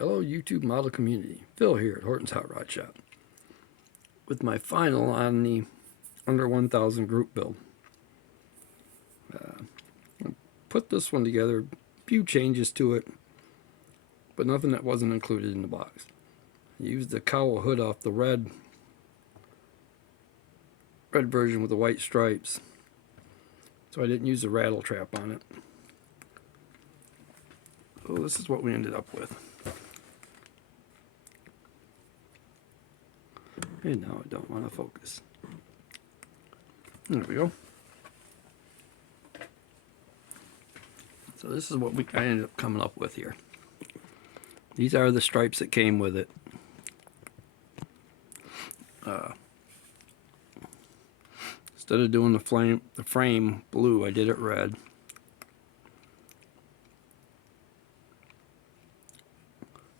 Hello YouTube model community, Phil here at Horton's Hot Rod Shop with my final on the under 1000 group build. Put this one together, a few changes to it, but nothing that wasn't included in the box. I used the cowl hood off the red version with the white stripes, so I didn't use the rattle trap on it. So this is what we ended up with. And now I don't want to focus. There we go. So this is what I ended up coming up with here. These are the stripes that came with it. Instead of doing the frame blue, I did it red.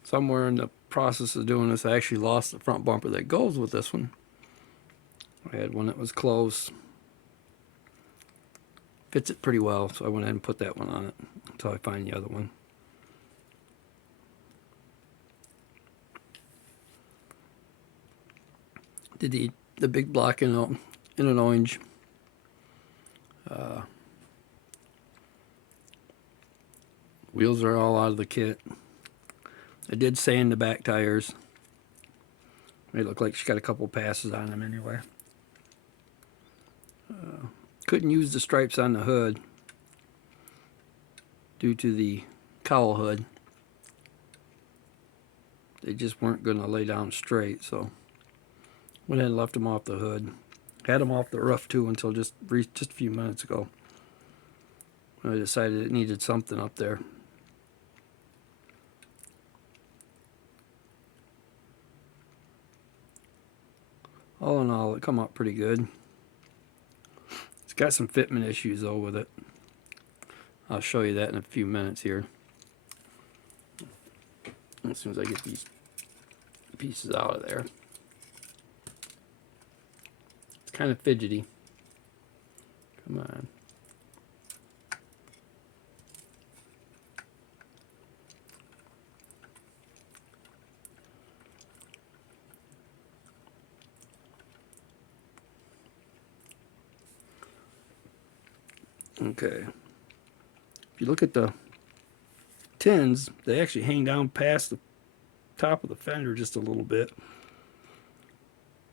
Somewhere in the process of doing this, I actually lost the front bumper that goes with this one. I had one that was close. Fits it pretty well, so I went ahead and put that one on it until I find the other one. Did the big block in an orange. Wheels are all out of the kit. I did sand the back tires. They look like she got a couple passes on them anyway. Couldn't use the stripes on the hood due to the cowl hood. They just weren't going to lay down straight, so went ahead and left them off the hood. Had them off the roof too until just a few minutes ago, when I decided it needed something up there. All in all, it come out pretty good. It's got some fitment issues though with it. I'll show you that in a few minutes here, as soon as I get these pieces out of there. It's kind of fidgety. Come on. Okay. If you look at the tins, they actually hang down past the top of the fender just a little bit.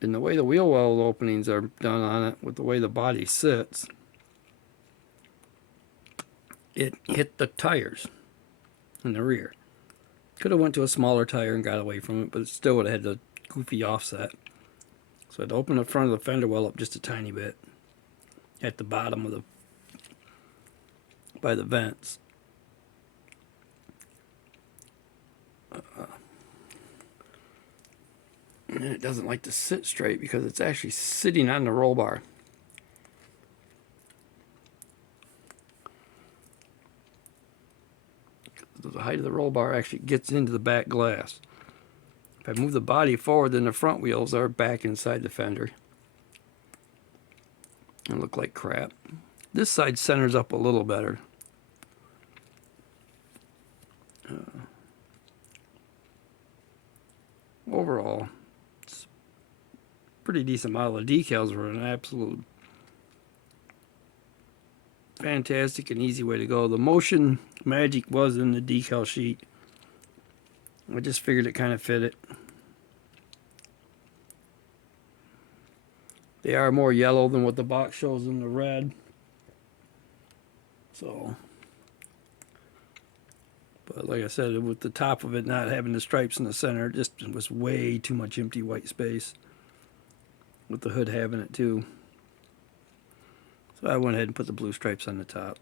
And the way the wheel well openings are done on it, with the way the body sits, it hit the tires in the rear. Could have went to a smaller tire and got away from it, but it still would have had the goofy offset. So I'd open the front of the fender well up just a tiny bit at the bottom of by the vents. And it doesn't like to sit straight because it's actually sitting on the roll bar. The height of the roll bar actually gets into the back glass. If I move the body forward, then the front wheels are back inside the fender and look like crap. This side centers up a little better. Overall, it's a pretty decent model. The decals were an absolute fantastic and easy way to go. The motion magic was in the decal sheet. I just figured it kind of fit it. They are more yellow than what the box shows in the red. So, but like I said, with the top of it not having the stripes in the center, it just was way too much empty white space. With the hood having it too. So I went ahead and put the blue stripes on the top.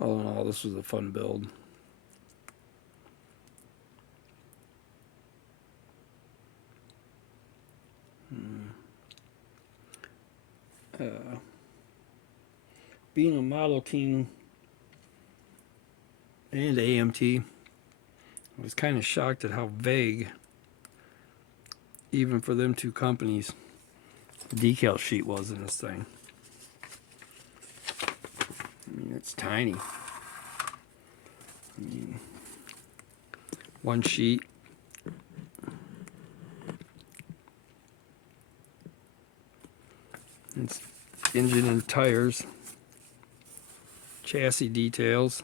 All in all, this was a fun build. Being a model king and AMT, I was kind of shocked at how vague, even for them two companies, the decal sheet was in this thing. it's tiny. I mean, one sheet. It's engine and tires, chassis details.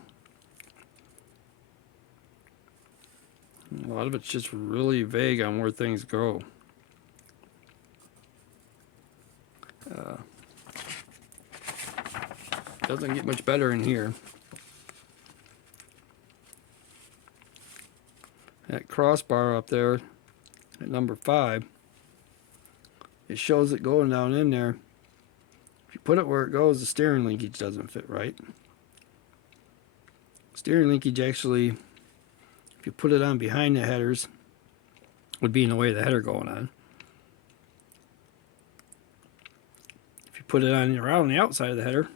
A lot of it's just really vague on where things go. Doesn't get much better in here. That crossbar up there at number 5, it shows it going down in there. If you put it where it goes, the steering linkage doesn't fit right. Steering linkage actually, if you put it on behind the headers, would be in the way of the header going on. If you put it on around the outside of the header,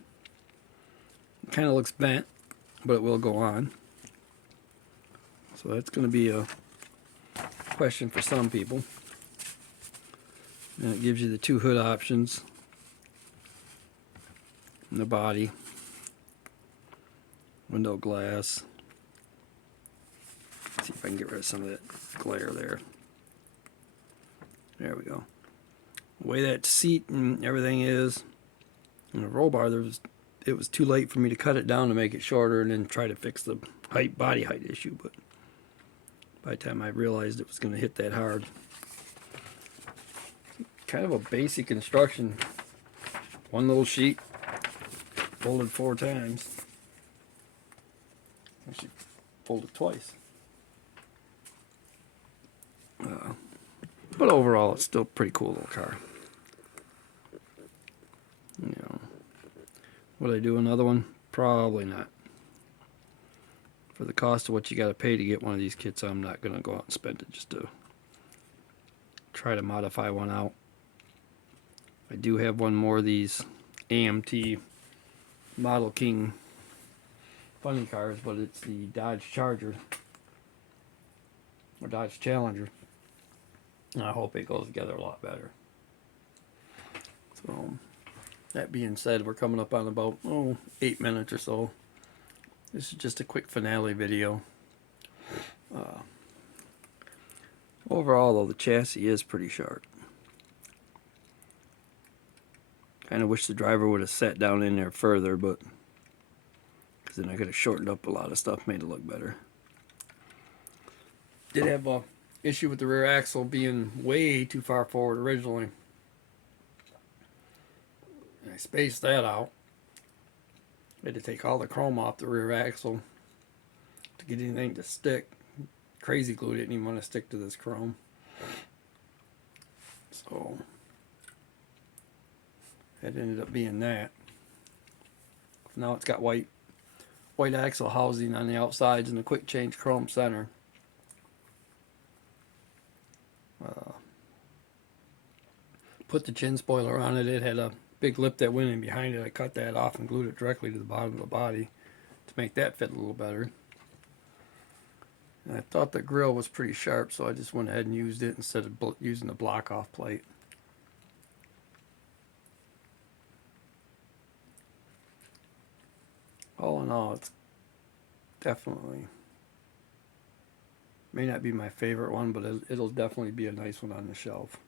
it kind of looks bent, but it will go on. So that's going to be a question for some people. And it gives you the 2 hood options and the body, window glass. Let's see if I can get rid of some of that glare there. There we go. The way that seat and everything is, and the roll bar, it was too late for me to cut it down to make it shorter and then try to fix the body height issue. But by the time I realized it was going to hit that hard, kind of a basic construction. One little sheet, folded 4 times. Actually, folded twice. But overall, it's still a pretty cool little car. You know, would I do another one? Probably not. For the cost of what you got to pay to get one of these kits, I'm not going to go out and spend it just to try to modify one out. I do have one more of these AMT Model King funny cars, but it's the Dodge Charger or Dodge Challenger. And I hope it goes together a lot better. So, that being said, we're coming up on about 8 minutes or so. This is just a quick finale video. Overall, though, the chassis is pretty sharp. Kind of wish the driver would have sat down in there further, but because then I could have shortened up a lot of stuff, made it look better. Did have a issue with the rear axle being way too far forward originally. And I spaced that out. I had to take all the chrome off the rear axle to get anything to stick. Crazy glue didn't even want to stick to this chrome. So it ended up being that. Now it's got white axle housing on the outsides and a quick change chrome center. Put the chin spoiler on it. It had a big lip that went in behind it. I cut that off and glued it directly to the bottom of the body to make that fit a little better. And I thought the grill was pretty sharp, so I just went ahead and used it instead of using the block off plate. All in all, it's definitely, may not be my favorite one, but it'll definitely be a nice one on the shelf.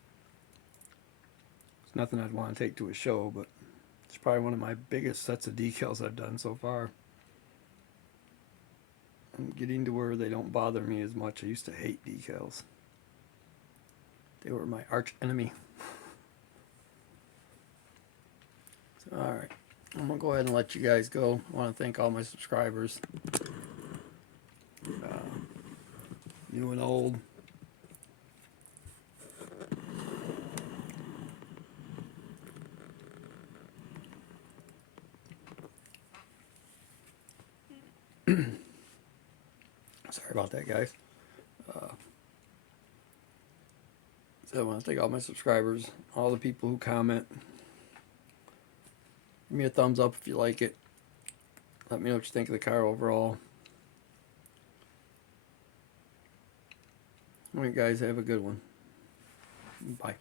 It's nothing I'd want to take to a show, but it's probably one of my biggest sets of decals I've done so far. I'm getting to where they don't bother me as much. I used to hate decals. They were my arch enemy. So, alright, I'm going to go ahead and let you guys go. I want to thank all my subscribers. New and old. Sorry about that, guys. So I want to thank all my subscribers, all the people who comment. Give me a thumbs up if you like it. Let me know what you think of the car overall. Alright, guys, have a good one. Bye.